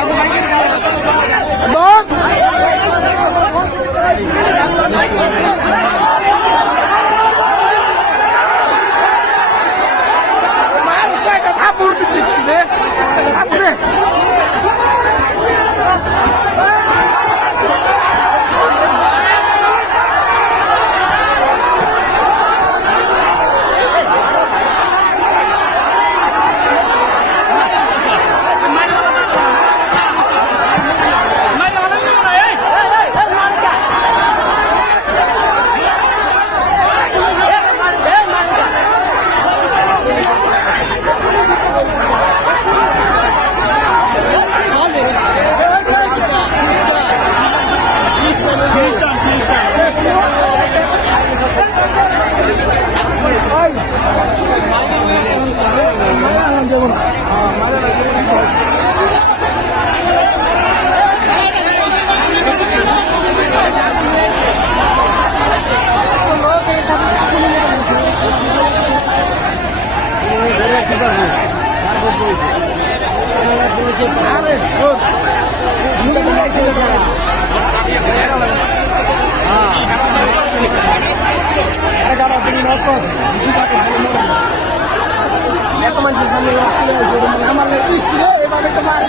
Have a nice এত মানুষের সামনে আমার ইস রে এবারে তোমার